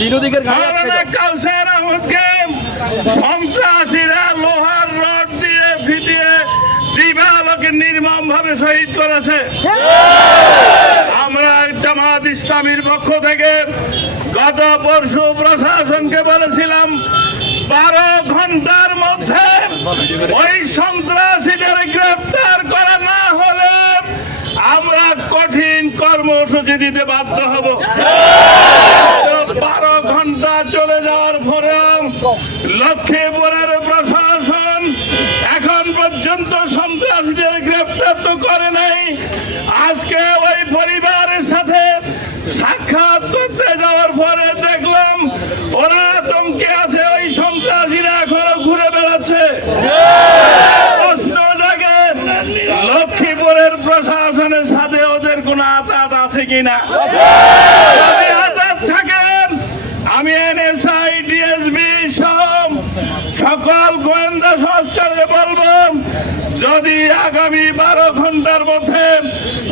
তিন দিকের গাড়ি আটকে মাওলানা দাও। কাউসার আহমদকে সন্ত্রাসীরা লোহার রড দিয়ে ফিটিয়ে দিবালোকে নির্মম ভাবে শহীদ করেছে। আমরা জামাত ইসলামীর পক্ষ থেকে গত পরশু প্রশাসনকে বলেছিলাম বারো ঘণ্টার মধ্যে ওই সন্ত্রাসীদের গ্রেপ্তার করা না হলে আমরা কঠিন কর্মসূচি দিতে বাধ্য হব। বারো ঘণ্টা চলে যাওয়ার পরেও লক্ষ্মীপুরের প্রশাসন এখন পর্যন্ত সন্ত্রাসীদের গ্রেপ্তার তো করে নাই। আজকে ওই পরিবারের সাথে সাক্ষাৎ করতে যাওয়ার পরে দেখলাম ওরা আতঙ্কে আছে, ওই সন্ত্রাসীরা এখনও ঘুরে বেড়াচ্ছে। প্রশ্ন জাগে, লক্ষ্মীপুরের প্রশাসনের সাথে ওদের কোনো আতাত আছে কিনা? সংস্কারকে বলব যদি আগামী বারো ঘণ্টার মধ্যে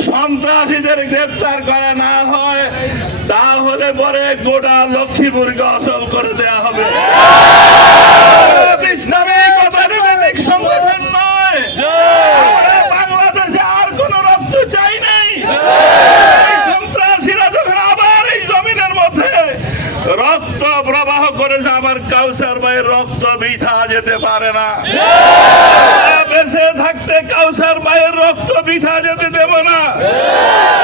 সন্ত্রাসীদের গ্রেপ্তার করা না হয় তাহলে পরে গোটা লক্ষ্মীপুরকে অচল করে দেয়া হবে। ইসলামী গতানুগতিক সংগঠন নয় আমরা বাংলাদেশে আর কোন রক্ত চাই নাই এই সন্ত্রাসীরা যখন আবার এই জমিনের মধ্যে রক্ত প্রবাহ করেছে আমার কাউসার ভাইয়ের রক্ত বৃথা যেতে পারে না। বেঁচে থাকতে কাউসার ভাইয়ের রক্ত বৃথা যেতে দেব না।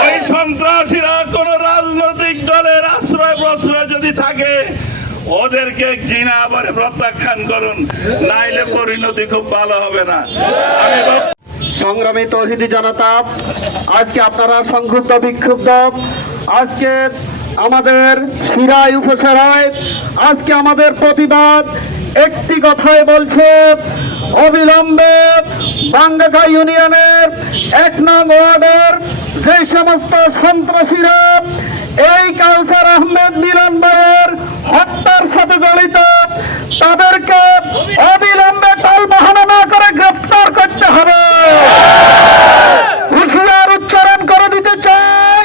ওই সন্ত্রাসীরা কোন রাজনৈতিক দলের আশ্রয় প্রশ্রয় যদি থাকে, ওদেরকে ঘৃণা করে প্রত্যাখ্যান করুন, নাইলে পরিণতি খুব ভালো হবে না। আমি সংগ্রামী তৌহিদি জনতা, আজকে আপনারা সংক্ষুব্ধ বিক্ষুব্ধ, আজকে আমাদের শিরায় উপসেরায়, আজকে আমাদের প্রতিবাদ একটি কথাই বলছে, অবিলম্বে বাঙ্গাকা ইউনিয়নের এক নং ওয়ার্ডের যে সমস্ত সন্ত্রাসীরা এই কালসার আহমেদ মিলন ভাইয়ের হত্যার সাথে জড়িত, তাদেরকে অবিলম্বে তাল বাহানা না করে গ্রেফতার করতে হবে হুঁশিয়ার উচ্চারণ করে দিতে চাই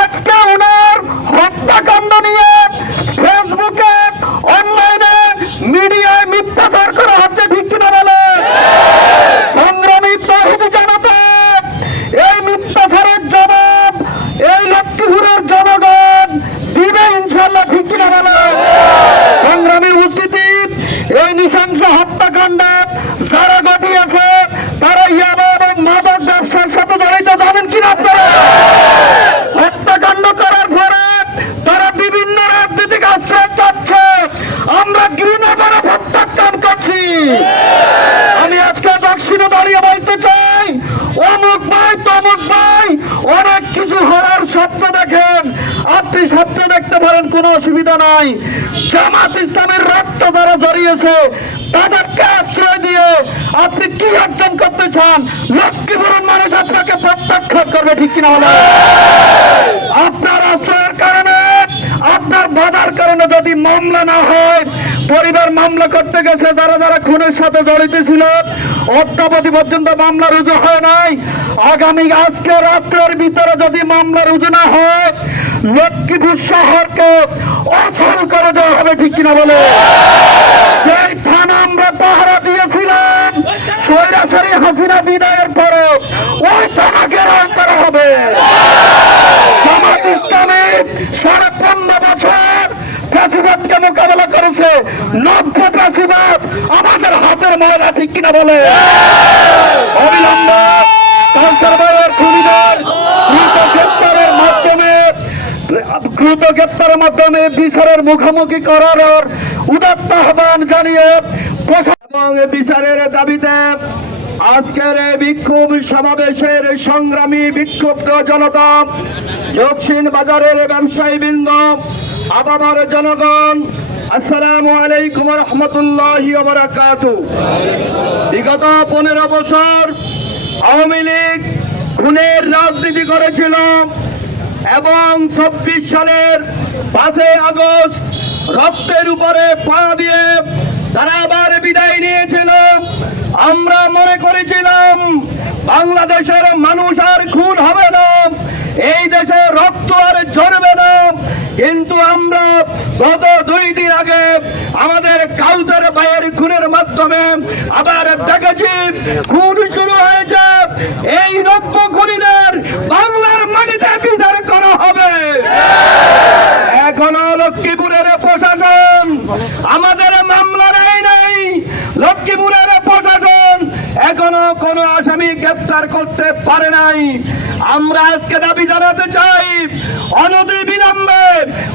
আজকে ওনার হত্যাকাণ্ড নিয়ে ফেসবুকে অনলাইনে মিডিয়ায় মিথ্যাচার করা হচ্ছে ঠিক কিনা বলে সংগ্রামী তহিদি জনতা এই মিথ্যাচারের জবাব এই লক্ষ্মীপুরের জনগণ দিবে ইনশাল্লাহ ঠিক কিনা বলে সংগ্রামী উপস্থিতি এই নৃশংস হত্যাকাণ্ড যারা ঘটিয়েছে তারা ইয়াবা এবং মাদক ব্যবসার সাথে জড়িত যাবেন কিনা আপনারা হত্যাকাণ্ড করার পরে তারা বিভিন্ন রাজনৈতিক আশ্রয় চাচ্ছে আমরা ঘৃণা করে প্রত্যাখ্যান করছি আমি আজকে দক্ষিণে দাঁড়িয়ে বলতে চাই অমুক ভাই তমুক ভাই অনেক কিছু হওয়ার স্বপ্ন দেখেন। আপনি স্বপ্ন দেখতে পারেন, কোনো অসুবিধা নাই। জামাত ইসলামের রক্ত যারা জড়িয়েছে। তাদেরকে আশ্রয় দিয়ে আপনি কি অর্জন করতে চান? লক্ষ্মীপুরের মানুষ আপনাকে প্রত্যাখ্যান করবে, ঠিক কিনা হলে আপনার আশ্রয়ের কারণে আপনার বাধার কারণে যদি মামলা না হয়, পরিবার মামলা করতে গেছে, যারা যারা খুনের সাথে জড়িত ছিল, অদ্যাবধি পর্যন্ত মামলা রুজু হয় নাই। আগামী আজকে রাত্রের ভিতরে যদি মামলা রুজু না হয়, লক্ষ্মীপুর শহরকে অসল করে দেওয়া হবে, ঠিক কিনা বলে? সেই থানা আমরা পাহারা দিয়েছিলাম সৈরাসরি হাসিনা বিদায়ের পরে ওই থানাকে রং করা হবে। জামাত ইসলামী সাড়ে পনেরো বছর মোকাবেলা করেছে। নব্য আমাদের হাতের ময়লা ঠিক কিনা বলে। মুখোমুখি করার উদাত্ত আহ্বান জানিয়ে এবং বিচারের দাবিতে আজকের এই বিক্ষোভ সমাবেশের সংগ্রামী বিক্ষুব্ধ জনতা দক্ষিণ বাজারের ব্যবসায়ী বৃন্দ আবাবার জনগণ, আসসালামু আলাইকুম রহমতুল্লাহি বারাকাতু বিগত পনেরো বছর আওয়ামী লীগ খুনের রাজনীতি করেছিল এবং চব্বিশ সালের পাঁচই আগস্ট রক্তের উপরে পা দিয়ে তারা আবার বিদায় নিয়েছিল। আমরা মনে করেছিলাম বাংলাদেশের মানুষ আর খুন হবে না। এই দেশে রক্ত আর ঝরবে কিন্তু আমরা গত দুই দিন আগে আমাদের কালচার ভাইয়ের খুনের মাধ্যমে আবার দেখেছি, খুন শুরু হয়েছে এই নব্য খুনিদের বাংলার মাটিতে বিচার করা হবে এখনও লক্ষ্মীপুরের প্রশাসন আমাদের মামলা নেই নাই লক্ষ্মীপুরের প্রশাসন এখনও কোনো আসামি গ্রেপ্তার করতে পারে নাই। আমরা আজকে দাবি জানাতে চাই, অনতি বিলম্বে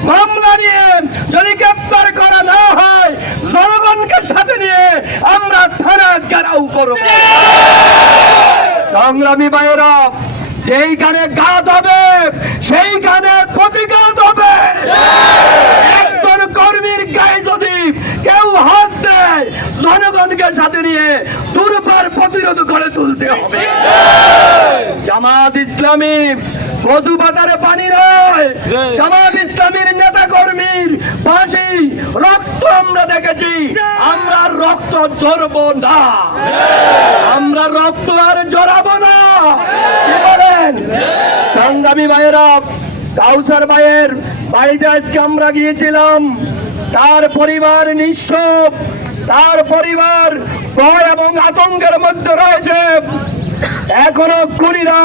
মামলা নিয়ে যদি গ্রেপ্তার করা না হয়, জনগণকে সাথে নিয়ে আমরা থানা ঘেরাও করব। সংগ্রামী ভাইয়েরা, যেইখানে ঘাত হবে সেইখানে প্রতিঘাত হবে একজন কর্মীর গায়ে জনগণকে সাথে নিয়ে দুর্বার প্রতিরোধ করে তুলতে হবে। জামাত ইসলামী মধু বাজারে পানি নয়। জামাত ইসলামীর নেতা কর্মীর পাশে রক্ত আমরা দেখেছি। আমরা রক্ত ঝরব না। আমরা রক্ত আর জড়াবো না। কি বলেন? সংগ্রামী ভাইয়েরা কাউসার ভাইয়ের বাড়িতে আজকে আমরা গিয়েছিলাম। তার পরিবার নিঃস্ব। তার পরিবার ভয় এবং আতঙ্কের মধ্যে রয়েছে। এখনও কুড়িরা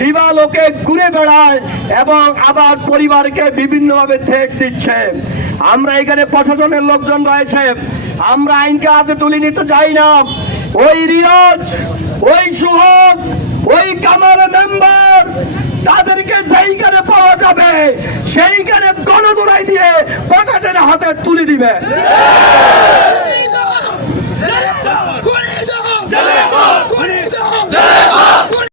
দিবালোকে ঘুরে বেড়ায় এবং আবার পরিবারকে বিভিন্নভাবে ঠেক দিচ্ছে। আমরা এখানে প্রশাসনের লোকজন রয়েছে। আমরা আইনকে হাতে তুলে নিতে চাই না। ওই রিয়াজ ওই সুহক ওই কামার মেম্বার তাদেরকে যেইখানে পাওয়া যাবে। সেইখানে গণদোলাই দিয়ে প্রশাসনের হাতে তুলে দিবে। জয়